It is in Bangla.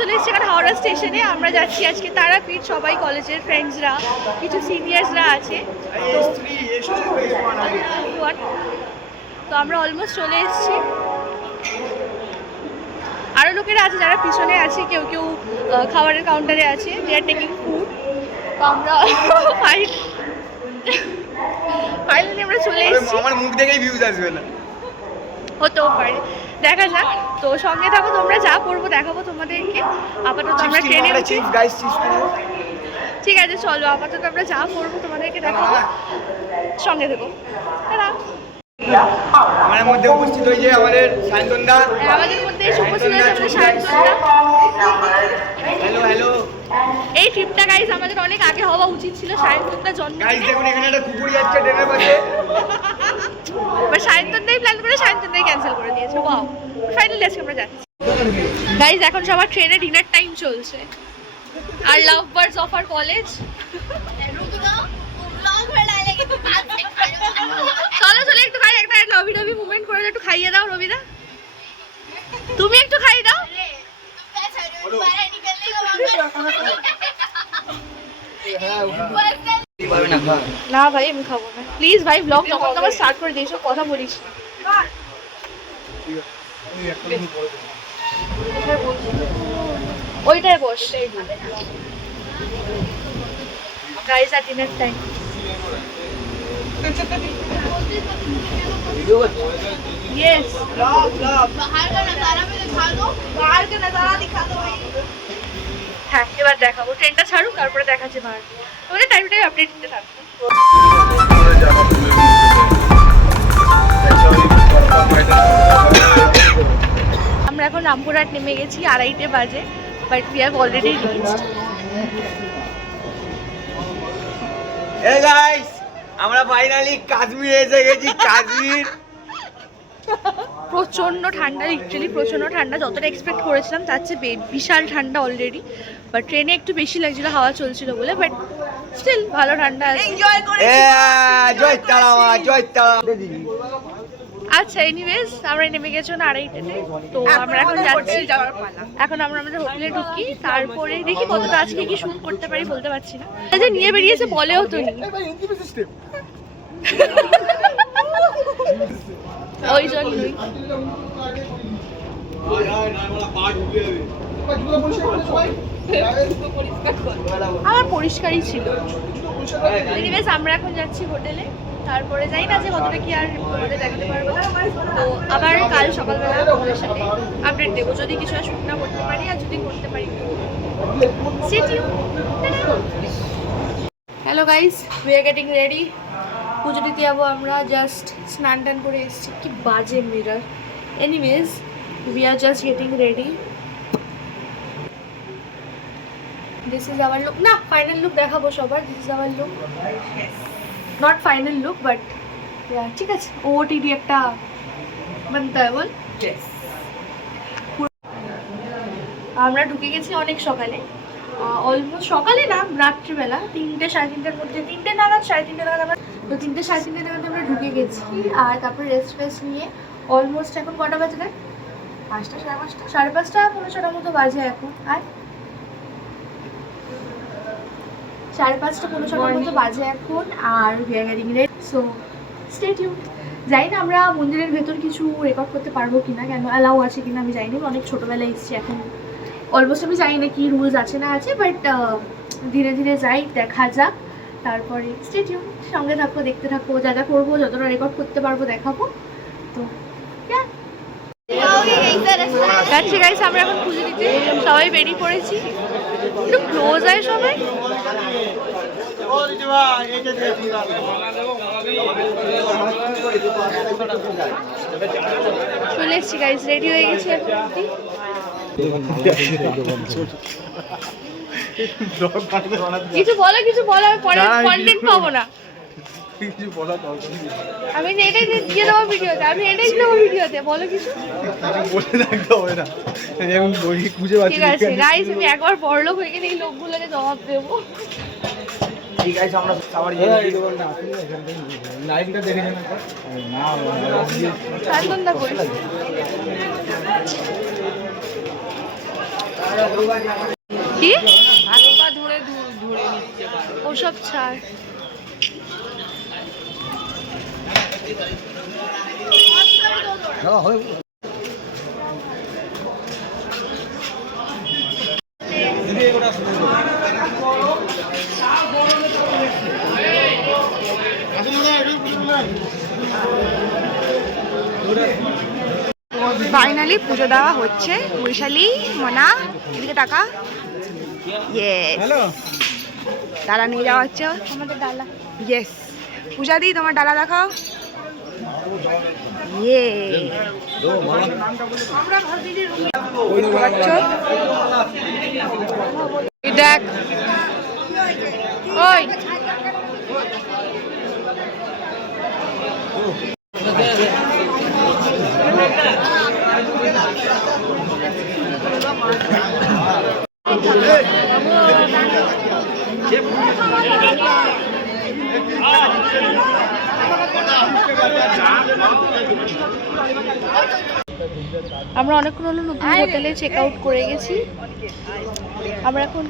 চলে এসেছি এখানে হাওড়া স্টেশনে। আমরা যাচ্ছি আজকে তারাপীঠ, সবাই কলেজের ফ্রেন্ডসরা, কিছু সিনিয়র্সরা আছে। তো আমরা অলমোস্ট চলে এসেছি। আরও লোকেরা আছে যারা পিছনে আছে, কেউ কেউ খাবারের কাউন্টারে আছে, দে আর টেকিং ফুড। তো আমরা ফাইনালি আমরা চলে এসেছি। আমার মুখ দেখেই ভিউজ আসবে না, হতেও পারে, দেখা যাক। তো সঙ্গে থাকো, তোমরা যা করবো দেখাবো তোমাদেরকে। আপাতত আমরা ট্রেনে উঠি। ঠিক আছে চলো, আপাতত আমরা যা করবো তোমাদেরকে দেখাবো, সঙ্গে থেকো। আমাদের মধ্যে উপস্থিত হয়েছে আমাদের সায়ন্তনদা। আমাদের মধ্যে এসে উপস্থিত হয়েছে আমাদের সায়ন্তনদা। Hello hello. এই ট্রিপটা গাইস আমাদের অনেক আগে হওয়া উচিত ছিল, সায়ন্তনদার জন্ম। গাইস দেখুন এখানে একটা কুকুর যাচ্ছে ট্রেনের পাশে। বাট সায়ন্তনদাই প্ল্যান করে সায়ন্তনদাই ক্যান্সেল করে দিয়েছে। ওয়াও, ফাইনালি আজকে আমরা যাচ্ছি। গাইস এখন সবার ট্রেনে ডিনার টাইম চলছে। আর love birds of our college. চলো চলো একটু খাই, একটা লবি লবি মুভমেন্ট করে একটু খাইয়ে দাও রবিদা, তুমি একটু খাইয়ে দাও। না ভাই আমি খাবো না, প্লিজ ভাই। ব্লগ যখন তোমার স্টার্ট করে দিয়েছো কথা বলিস। ওইটাই বস। গাইস আর ডিনার টাইম। यस बाहर का नजारा भी दिखा दो, बाहर का नजारा दिखा दो भाई। হ্যাঁ এবার দেখাবো, ট্রেনটা ছাড়ুক তারপরে দেখাচ্ছি বাহার। ওদের টাইম টাইম আপডেট দিতে থাকবো। আমরা এখন রামপুরহাট নেমে গেছি, 2:30 বাজে, but we have already reached. Hey guys, আমরা ফাইনালি কাশ্মীর এসে গেছি। কাশ্মীর প্রচণ্ড ঠান্ডা, লিটারালি প্রচণ্ড ঠান্ডা। যতটা এক্সপেক্ট করেছিলাম তার চেয়ে বিশাল ঠান্ডা অলরেডি। বাট ট্রেনে একটু বেশি লাগছিল হাওয়া চলছিল বলে, বাট স্টিল ভালো ঠান্ডা আছে। জয় তারা জয় তারা। আচ্ছা এনিওয়েজ আমরা নেমে গেছি না 2:30-তে। তো আমরা এখন যাচ্ছি, এখন আমরা আমাদের হোটেলে ঢুকি, তারপরে দেখি কতটা আজকে কি শুট করতে পারি বলতে পারছি না। যে নিয়ে বেরিয়েছে বলেও তো নি, ওই জন্যই। আমার পরিষ্কারই ছিল। এনিওয়েজ আমরা এখন যাচ্ছি হোটেলে, তারপরে যাই না যে কতটা কি আর বলে দেখাতে পারবো। তো আবার কাল সকালবেলা তোমাদের সাথে আপডেট দেবো, যদি কিছু আর শুট না করতে পারি, আর যদি করতে পারি। Hello guys, we are getting ready. পুজো দিতে যাবো আমরা, জাস্ট স্নান টান করে এসেছি। কি বাজে mirror. Anyways we are just getting ready. This is our look. না ফাইনাল লুক দেখাবো সবার। This is our look, not final look but ঠিক আছে। ওটিডি একটা বানতা है বল। আমরা ঢুকে গেছি অনেক সকালে, অলমোস্ট সকালে না, রাত্রিবেলা 3টে 3:30-র মধ্যে, 3টে নাগাদ 3:30 নাগাদ আমরা, তো 3টে 3:30 নাগাদ আমরা ঢুকে গেছি। আর তারপর রেস্ট ফেস্ট নিয়ে অলমোস্ট এখন কটা বাজে দেখ, 5টা 5:30, 5:30 পৌনে 6টার মতো বাজে এখন। আর 5:30 পৌনে 6টার মতো বাজে এখন। আর we are getting ready, so stay tuned. জানি না আমরা মন্দিরের ভেতর কিছু রেকর্ড করতে পারবো কিনা, কেন অ্যালাউ আছে কিনা আমি জানি না। অনেক ছোটোবেলায় এসেছি, এখন অলমোস্ট আমি জানি না কি রুলস আছে না আছে, বাট ধীরে ধীরে যাই, দেখা যাক। তারপরে স্টে টিউনড, সঙ্গে থাকবো, দেখতে থাকবো, যা যা করবো, যতটা রেকর্ড করতে পারবো দেখাবো। তো যাচ্ছি গাইস, আমরা এখন পুজো দিতে সবাই বেরিয়ে পড়েছি। একটু ক্লোজ হয় সবাই। চলে এসছি গাইস, রেডি হয়ে গেছি এখন। কিছু বলো, কিছু বলো, পরে কন্টেন্ট পাবো না। আমি এটাই দিয়ে দেবো ভিডিওতে, আমি এটাই দেবো ভিডিওতে। বলো কিছু। ঠিক আছে গাইস, আমি একবার বড়লোক হয়ে গেলে এই লোকগুলোকে জবাব দেবো। ঠিক আছে আমরা সবার লাইভটা দেখে নেন। কি হাত পা ধরে ধরে নিচ্ছে ওসব ছাড়। ফাইনালি পুজো দেওয়া হচ্ছে। বৈশালী, মনা, এদিকে টাকা। ইয়েস, ডালা নিয়ে যাওয়া হচ্ছে আমাদের ডালা। ইয়েস, পূজা দি তোমার ডালা দেখাও। ইয়ে, দেখ ওই আমরা অনেকক্ষণ হলো নতুন হোটেলে চেক আউট করে গেছি। আমরা এখন